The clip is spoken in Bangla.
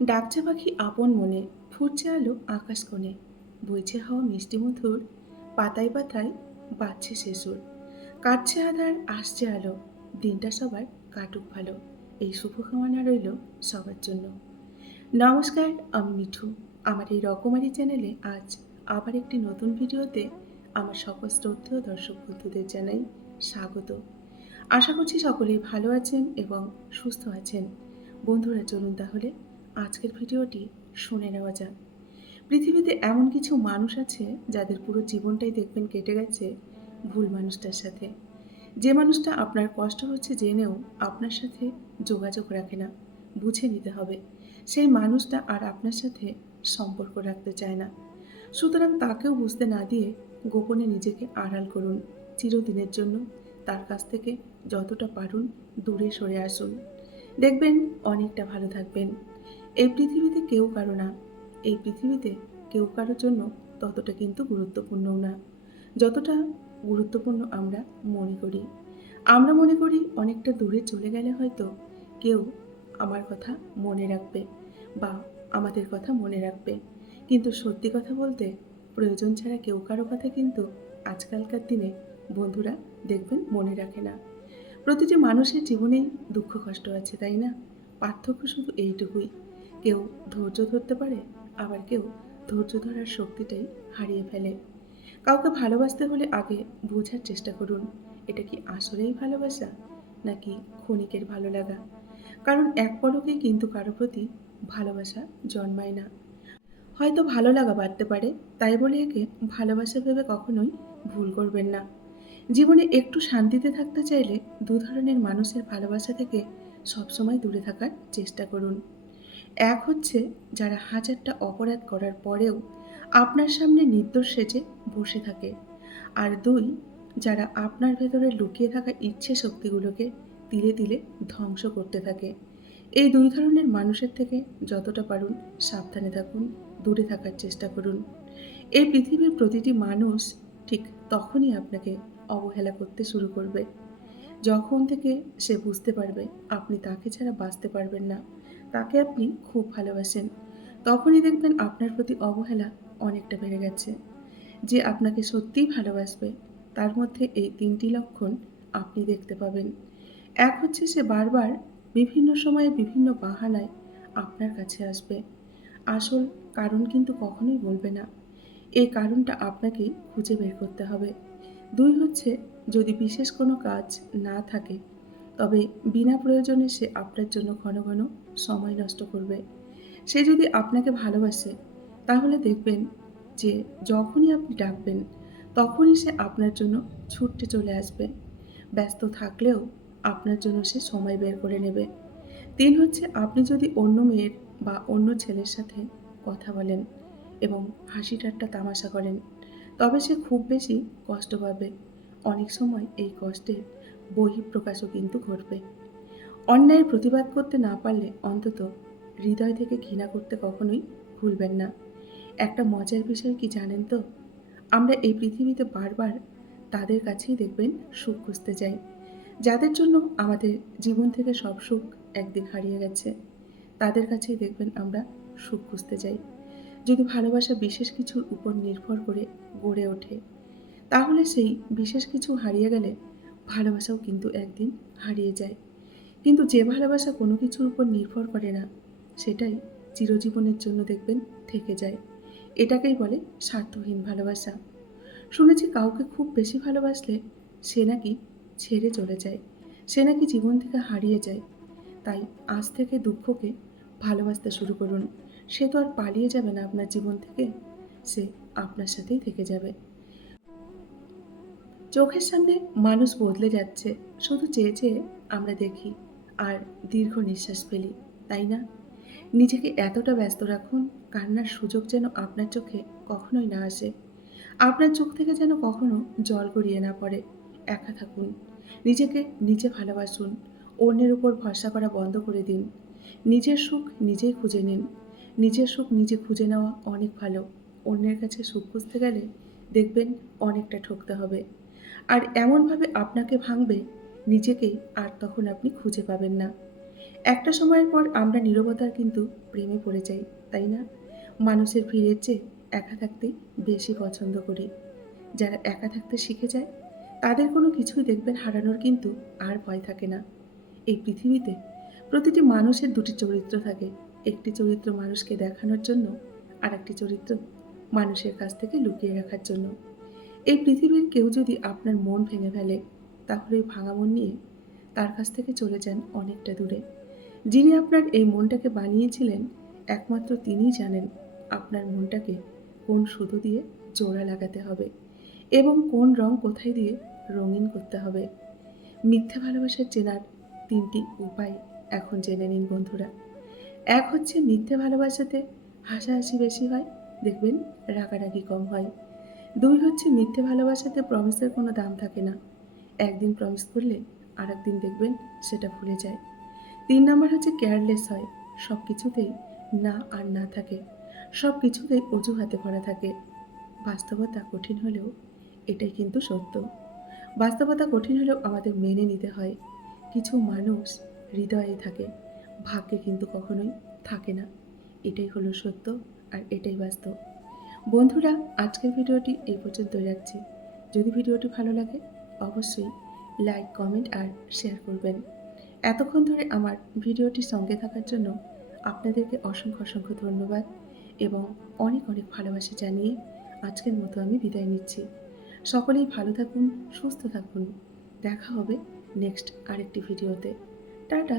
ডাকছে পাখি আপন মনে, ফুটছে আলো আকাশ কোণে, বইছে হাওয়া মিষ্টি মধুর, পাতায় পাতায় বাজছে সে সুর। কাটছে আধার আসছে আলো, দিনটা সবার কাটুক ভালো, এই শুভ কামনা রইল সবার জন্য। নমস্কার, আমি মিঠু। আমার এই রকমারি চ্যানেলে আজ আবার একটি নতুন ভিডিওতে আমার সকল শ্রদ্ধেয় দর্শক বন্ধুদের জানাই স্বাগত। আশা করছি সকলেই ভালো আছেন এবং সুস্থ আছেন। বন্ধুরা, চলুন তাহলে আজকের ভিডিওটি শুনে নেওয়া যাক। পৃথিবীতে এমন কিছু মানুষ আছে যাদের পুরো জীবনটাই দেখবেন কেটে গেছে ভুল মানুষটার সাথে। যে মানুষটা আপনার কষ্ট হচ্ছে জেনেও আপনার সাথে যোগাযোগ রাখে না। বুঝে নিতে হবে, সেই মানুষটা আর আপনার সাথে সম্পর্ক রাখতে চায় না। সুতরাং তাকেও বুঝতে না দিয়ে গোপনে নিজেকে আড়াল করুন। চিরদিনের জন্য তার কাছ থেকে যতটা পারুন দূরে সরে আসুন। দেখবেন অনেকটা ভালো থাকবেন। এই পৃথিবীতে কেউ কারো না। এই পৃথিবীতে কেউ কারোর জন্য ততটা কিন্তু গুরুত্বপূর্ণও না, যতটা গুরুত্বপূর্ণ আমরা মনে করি। আমরা মনে করি অনেকটা দূরে চলে গেলে হয়তো কেউ আমার কথা মনে রাখবে বা আমাদের কথা মনে রাখবে। কিন্তু সত্যি কথা বলতে, প্রয়োজন ছাড়া কেউ কারো কথা কিন্তু আজকালকার দিনে বন্ধুরা দেখবেন মনে রাখে না। প্রতিটি মানুষের জীবনেই দুঃখ কষ্ট আছে, তাই না? পার্থক্য শুধু এইটুকুই, কেউ ধৈর্য ধরতে পারে, আবার কেউ ধৈর্য ধরার শক্তিটাই হারিয়ে ফেলে। কাউকে ভালোবাসতে হলে আগে বোঝার চেষ্টা করুন, এটা কি আসলেই ভালোবাসা নাকি ক্ষণিকের ভালো লাগা। কারণ এক পলকেই কিন্তু কারো প্রতি ভালোবাসা জন্মায় না। হয়তো ভালো লাগা বাড়তে পারে, তাই বলে একে ভালোবাসা ভেবে কখনোই ভুল করবেন না। জীবনে একটু শান্তিতে থাকতে চাইলে দু ধরনের মানুষের ভালোবাসা থেকে সবসময় দূরে থাকার চেষ্টা করুন। এক হচ্ছে যারা হাজারটা অপরাধ করার পরেও আপনার সামনে নির্দোষ সেজে বসে থাকে। আর দুই, যারা আপনার ভেতরে লুকিয়ে থাকা ইচ্ছে শক্তিগুলোকে তিলে তিলে ধ্বংস করতে থাকে। এই দুই ধরনের মানুষের থেকে যতটা পারুন সাবধানে থাকুন, দূরে থাকার চেষ্টা করুন। এই পৃথিবীর প্রতিটি মানুষ ঠিক তখনই আপনাকে অবহেলা করতে শুরু করবে, যখন থেকে সে বুঝতে পারবে আপনি তাকে ছাড়া বাঁচতে পারবেন না, তাকে আপনি খুব ভালোবাসেন। তখনই দেখবেন আপনার প্রতি অবহেলা অনেকটা বেড়ে গেছে। যে আপনাকে সত্যিই ভালোবাসবে, তার মধ্যে এই ৩ টি লক্ষণ আপনি দেখতে পাবেন। এক হচ্ছে সে বারবার বিভিন্ন সময়ে বিভিন্ন বাহানায় আপনার কাছে আসবে। আসল কারণ কিন্তু কখনোই বলবে না। এই কারণটা আপনাকেই খুঁজে বের করতে হবে। ২ হচ্ছে যদি বিশেষ কোনো কাজ না থাকে, তবে বিনা প্রয়োজনে সে আপনার জন্য ঘন ঘন সময় নষ্ট করবে। সে যদি আপনাকে ভালোবাসে, তাহলে দেখবেন যে যখনই আপনি ডাকবেন, তখনই সে আপনার জন্য ছুটতে চলে আসবে। ব্যস্ত থাকলেও আপনার জন্য সে সময় বের করে নেবে। ৩ হচ্ছে আপনি যদি অন্য মেয়ের বা অন্য ছেলের সাথে কথা বলেন এবং হাসি ঠাট্টা তামাশা করেন, তবে সে খুব বেশি কষ্ট পাবে। অনেক সময় এই কষ্টের বহিঃপ্রকাশও কিন্তু ঘটবে। অন্যায়ের প্রতিবাদ করতে না পারলে অন্তত হৃদয় থেকে ঘৃণা করতে কখনোই ভুলবেন না। একটা মজার বিষয় কি জানেন তো? আমরা এই পৃথিবীতে বারবার তাদের কাছেই দেখবেন সুখ খুঁজতে যাই, যাদের জন্য আমাদের জীবন থেকে সব সুখ একদিন হারিয়ে গেছে। তাদের কাছেই দেখবেন আমরা সুখ খুঁজতে যাই। যদি ভালোবাসা বিশেষ কিছুর উপর নির্ভর করে গড়ে ওঠে, তাহলে সেই বিশেষ কিছু হারিয়ে গেলে ভালোবাসাও কিন্তু একদিন হারিয়ে যায়। কিন্তু যে ভালোবাসা কোনো কিছুর উপর নির্ভর করে না, সেটাই চিরজীবনের জন্য দেখবেন থেকে যায়। এটাকেই বলে স্বার্থহীন ভালোবাসা। শুনেছি কাউকে খুব বেশি ভালোবাসলে সে নাকি ছেড়ে চলে যায়। সে নাকি জীবন থেকে হারিয়ে যায়। তাই আজ থেকে দুঃখকে ভালোবাসতে শুরু করুন। সে তো আর পালিয়ে যাবে না আপনার জীবন থেকে। সে আপনার সাথেই থেকে যাবে। চোখের সামনে মানুষ বদলে যাচ্ছে, শুধু চেয়ে চেয়ে আমরা দেখি আর দীর্ঘ নিঃশ্বাস ফেলি, তাই না? নিজেকে এতটা ব্যস্ত রাখুন, কান্নার সুযোগ যেন আপনার চোখে কখনোই না আসে। আপনার চোখ থেকে যেন কখনো জল গড়িয়ে না পড়ে। একা থাকুন। নিজেকে নিজে ভালোবাসুন। অন্যের উপর ভরসা করা বন্ধ করে দিন। নিজের সুখ নিজেই খুঁজে নিন। নিজের সুখ নিজে খুঁজে নেওয়া অনেক ভালো। অন্যের কাছে সুখ খুঁজতে গেলে দেখবেন অনেকটা ঠকতে হবে। আর এমনভাবে আপনাকে ভাঙবে, নিজেকেই আর তখন আপনি খুঁজে পাবেন না। একটা সময়ের পর আমরা নীরবতার কিন্তু প্রেমে পড়ে যাই, তাই না? মানুষের ভিড়ের চেয়ে একা থাকতেই বেশি পছন্দ করি। যারা একা থাকতে শিখে যায়, তাদের কোনো কিছুই দেখবেন হারানোর কিন্তু আর ভয় থাকে না। এই পৃথিবীতে প্রতিটি মানুষের দুটি চরিত্র থাকে। একটি চরিত্র মানুষকে দেখানোর জন্য, আর একটি চরিত্র মানুষের কাছ থেকে লুকিয়ে রাখার জন্য। এই পৃথিবীর কেউ যদি আপনার মন ভেঙে ফেলে, তাহলে ওই ভাঙা মন নিয়ে তার কাছ থেকে চলে যান অনেকটা দূরে। যিনি আপনার এই মনটাকে বানিয়েছিলেন, একমাত্র তিনিই জানেন আপনার মনটাকে কোন সুতো দিয়ে জোড়া লাগাতে হবে এবং কোন রং কোথায় দিয়ে রঙিন করতে হবে। মিথ্যে ভালোবাসার চেনার ৩টি উপায় এখন জেনে নিন বন্ধুরা। এক হচ্ছে মিথ্যে ভালোবাসাতে হাসাহাসি বেশি হয়, দেখবেন রাগারাগি কম হয়। ২ হচ্ছে মিথ্যে ভালোবাসাতে প্রমিসের কোনো দাম থাকে না। একদিন প্রমিস করলে আরেকদিন দেখবেন সেটা ভুলে যায়। ৩ নাম্বার হচ্ছে কেয়ারলেস হয়। সব কিছুতেই না আর না থাকে। সব কিছুতেই অজুহাতে ভরা থাকে। বাস্তবতা কঠিন হলেও এটাই কিন্তু সত্য। বাস্তবতা কঠিন হলেও আমাদের মেনে নিতে হয়। কিছু মানুষ হৃদয়ে থাকে, ভাগ্যে কিন্তু কখনোই থাকে না। এটাই হলো সত্য, আর এটাই বাস্তব। বন্ধুরা, আজকের ভিডিওটি এই পর্যন্তই রাখছি। যদি ভিডিওটি ভালো লাগে, অবশ্যই লাইক, কমেন্ট আর শেয়ার করবেন। এতক্ষণ ধরে আমার ভিডিওটির সঙ্গে থাকার জন্য আপনাদেরকে অসংখ্য অসংখ্য ধন্যবাদ এবং অনেক অনেক ভালোবাসা জানিয়ে আজকের মতো আমি বিদায় নিচ্ছি। সকলেই ভালো থাকুন, সুস্থ থাকুন। দেখা হবে নেক্সট আরেকটি ভিডিওতে। টাটা।